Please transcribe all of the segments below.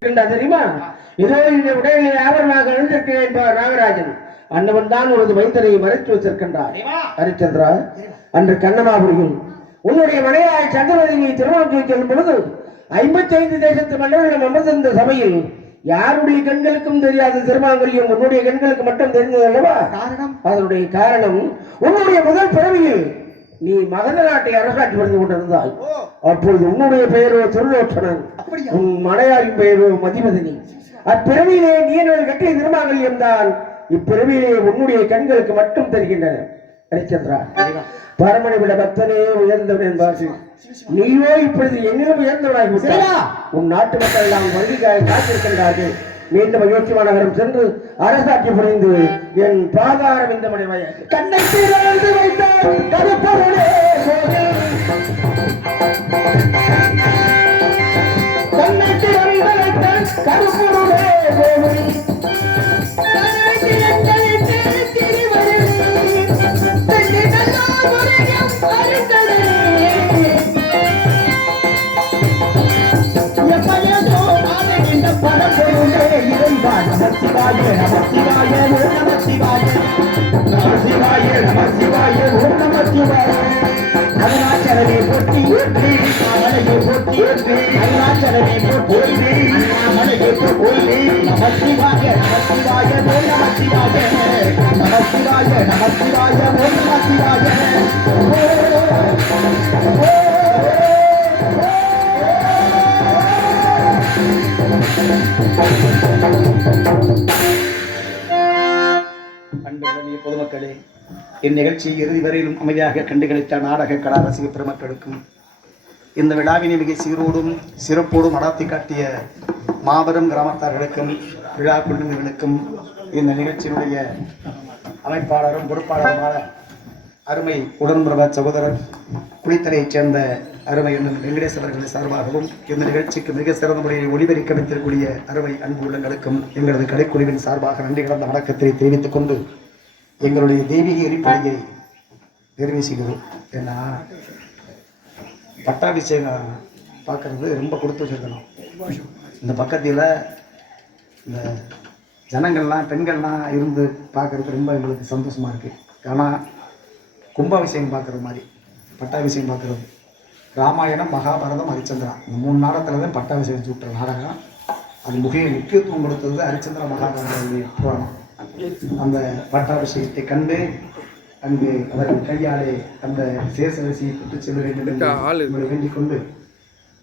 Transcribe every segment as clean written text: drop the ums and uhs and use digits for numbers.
தெரியுமா? இதோ இந்த உடையிலே ஆபரணமாக எழுந்திருக்கிறேன் என்பார் நாகராஜன். அன்னவன் தான் உனது மைந்தனை மறைத்து வச்சிருக்கின்றார். ஹரிச்சந்திரா, அன்று கண்ணமாபுரியில் உன்னுடைய மனையாய் சந்திரவதியை திருமணம் செல்லும் பொழுது 55 தேசத்து மன்னர்களிடம் அமர்ந்திருந்த சபையில் யாருடைய கண்களுக்கும் தெரியாத திருமாங்கல்யம் உன்னுடைய கண்களுக்கு மட்டும் தெரிந்தது அல்லவா? அதனுடைய காரணம் உன்னுடைய முதல் பிறவியில் நீ மகத நாட்டை அரசாட்சி பண்ணி கொண்டிருந்தாய். அப்பொழுது உன்னுடைய பெயரோ திருலோச்சனன், உன் மனையாரின் பெயரோ மதிமதினி. அப்பிறவியிலே நீ கட்டிய திருமாங்கல்யம் தான் இப்பிறவியிலே உன்னுடைய கண்களுக்கு மட்டும் தெரிகின்றன. ஹரிச்சந்திரா, பரமனை விட பக்தனே உயர்ந்தவன் என்பார்கள். நீயோ இப்பொழுது என்னிலும் உயர்ந்தவனாகி விட்டாய். உன் நாட்டு மக்கள் எல்லாம் வருகைக்காக காத்திருக்கின்றார்கள். மீண்டும் அயோத்தி மாநகரம் சென்று அரசாட்சி புரிந்து என் பாதாரம் இந்த மனைவாய கண்ணை திறந்து வைத்தார் கருப்பொருளே கண்ணை திறந்து வைத்தார் கருப்பொருளே நமசிவாய நமசிவாய ஓம் நமசிவாய நமசிவாய நமசிவாய ஓம் நமசிவாய அருணாச்சலமே போற்றி அருணாச்சலமே போற்றி அருணாச்சலமே போற்றி அண்ணாமலையே போற்றி நமசிவாய நமசிவாய ஓம் நமசிவாய நமசிவாய நமசிவாய ஓம் நமசிவாய பொதுமக்களே, இந்நிகழ்ச்சி இறுதி வரையிலும் அமைதியாக கண்டுகளித்த நாடக கலா ரசிக பெருமக்களுக்கும் இந்த விழாவினை மிக சீரோடும் சிறப்போடும் நடாத்தி காட்டிய மாபெரும் கிராமத்தார்களுக்கும் விழா குழுவினர்களுக்கும் இந்த நிகழ்ச்சியினுடைய அமைப்பாளரும் பொறுப்பாளருமான அருமை உடன்பிரப சகோதரர் குளித்தலையைச் சேர்ந்த அருமை என்னும் வெங்கடேஷ் அவர்கள் சார்பாகவும் இந்த நிகழ்ச்சிக்கு மிக சிறந்த முறையில் ஒளிபெருக்க வைத்திருக்கூடிய அருமை அன்பு உள்ளங்களுக்கும் எங்களது கலைக்குழுவின் சார்பாக நன்றி கலந்த வணக்கத்தை தெரிவித்துக் கொண்டு எங்களுடைய தெய்வீக எரிப்படையை நிறைவு செய்கிறோம். ஏன்னா பட்டாபிஷேகம் பார்க்கறது ரொம்ப கொடுத்து வச்சிருக்கணும். இந்த பக்கத்தில் இந்த ஜனங்கள்லாம் பெண்கள்லாம் இருந்து பார்க்கறது ரொம்ப எங்களுக்கு சந்தோஷமாக இருக்குது. ஆனால் கும்பாபிஷேகம் பார்க்குறது மாதிரி பட்டாபிஷேகம் பார்க்குறது ராமாயணம் மகாபாரதம் ஹரிச்சந்திரா இந்த 3 நாடகத்தில் தான் பட்டாபிஷேகம் சூட்டுற நாடகம். அது முக்கியத்துவம் கொடுத்தது ஹரிச்சந்திர மகாபாரத புராணம். அந்த பட்டாபிஷேகத்தை கண்டு அங்கு அவர்கள் கையாலே அந்த சேசவசியை பெற்று செல்ல வேண்டும் என்று வேண்டிக் கொண்டு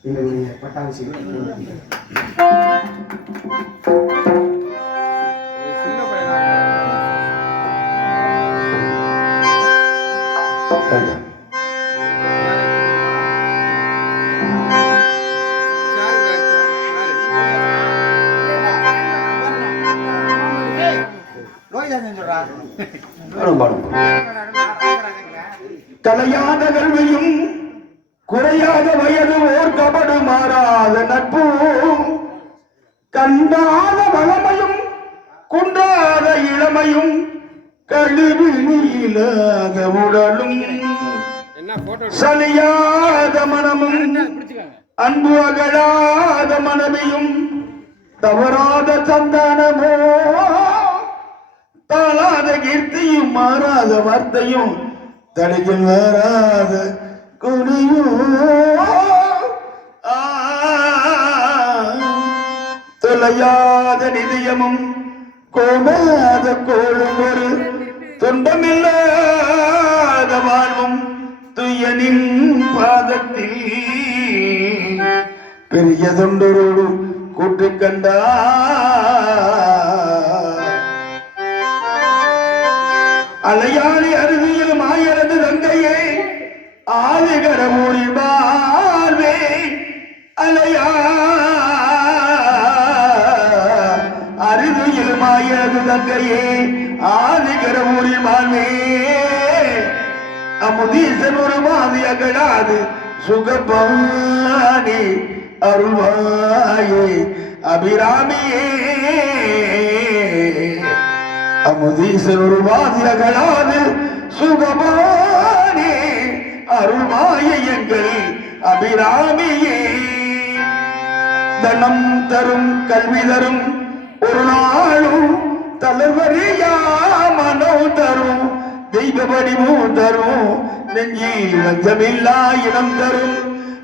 எங்களுடைய பட்டாபிஷேகத்தை தலையாத கல்வியும் குறையாத வயது ஓர் கபடு மாறாத நட்பும் கண்டாத வளமையும் குன்றாத இளமையும் கழுவினியிலாத உடலும் சலியாத மனமும் அன்பு அகழாத மனைவியும் தவறாத சந்தானமோ தாளாத கீர்த்தியும் மாறாத வார்த்தையும் தடையில் வராத குடியும் தொலையாத நிதியமும் கோமாத கோளும் ஒரு துன்பமில்லாத வாழ்வும் துயனின் பாதத்தில் பெரியதொண்டரோடு கூட்டு கண்டா அலையாளி அருவியில் மாயரது தங்கையே ஆதிகரமூரில் வாழ்வே அலையா அருவியில் மாயரது தங்கையே ஆதிகரமூரில் வாழ்வே அமுதீசன் ஒரு மாதிரி அகழாது சுகபாணி அருள்வாயே அபிராமியே அமுதீசன் ஒரு மாதிரகளாது சுகமானே அருள்மாய எங்கள் அபிராமியே தனம் தரும் கல்வி தரும் ஒரு நாளும் தலைவரியா மனோ தரும் தெய்வ வடிவும் தரும் நெஞ்சில் வஞ்சமில்லா இடம் தரும்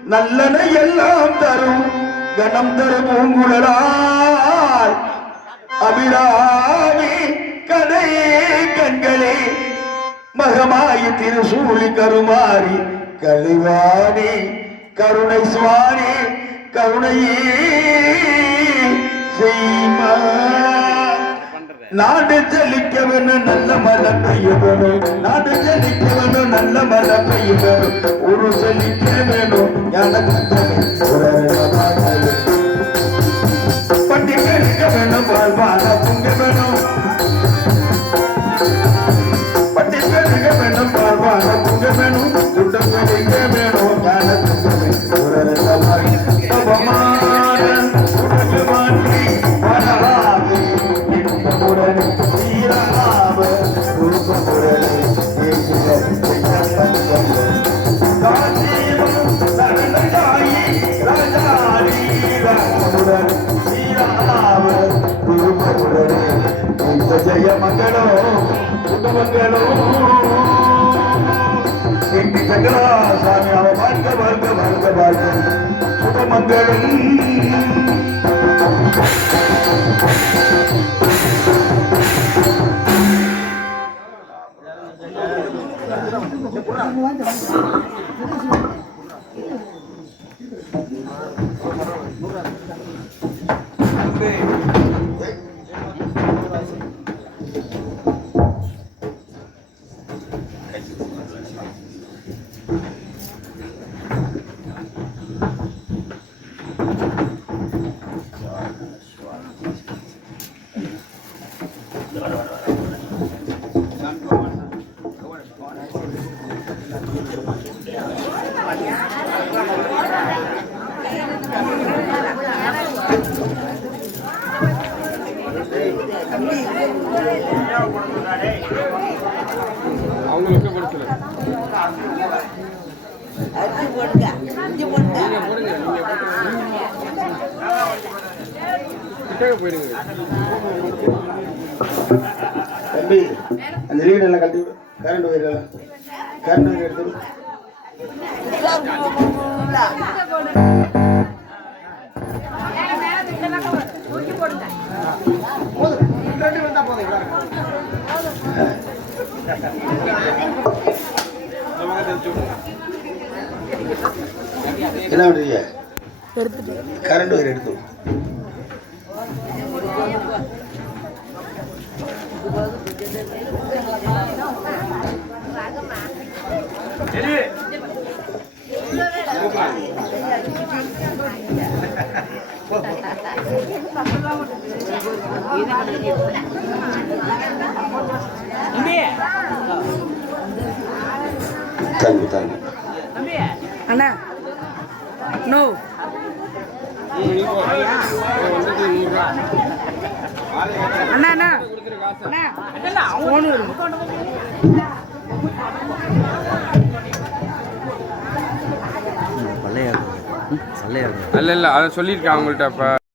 நல்லனை எல்லாம் தரும் கணம் தரும் பூங்குழலால் அபிராமி கதை கண்களே மகமாயி திருசூழி கருமாறி கலைவாணி கருணை சுவாரி கருணையே செய்மா நாடு ஜலிக்க வேணும் நல்ல மழை பெய்ய வேணும் நாடு ஜலிக்க வேணும் நல்ல மழை பெய்ய வேணும் ஒரு ஜலிக்க வேணும் பட்டி பெருக்க வேணும் வாழ்வான பொங்க வேணும் பட்டி பெருக்க வேணும் வாழ்வான பொங்க வேணும் கூட்டம் பெருக்க வேணும் ஜய மங்களோ சுகமங்களோ சங்கரா சாமி அவ வாழ்க வாழ்க வாழ்க வாழ்க சுகமங்களும் அவங்களுக்கு கொடுக்கல அரிசி போடுங்க இஞ்சி போடுங்க போயிடுங்க தம்பி அந்த லீட் எல்லாம் கட்டி கரண்ட் ஒயர் எல்லாம் கரண்ட் ஒயர் எடுத்து என்ன பண்றீங்க கரண்ட் ஒயர் எடுத்து தாங்க தாங்க அண்ணா நோ அண்ணா அண்ணா அண்ணா ஃபோன் வரும் இல்ல அதை சொல்லியிருக்கேன் அவங்கள்ட்ட அப்ப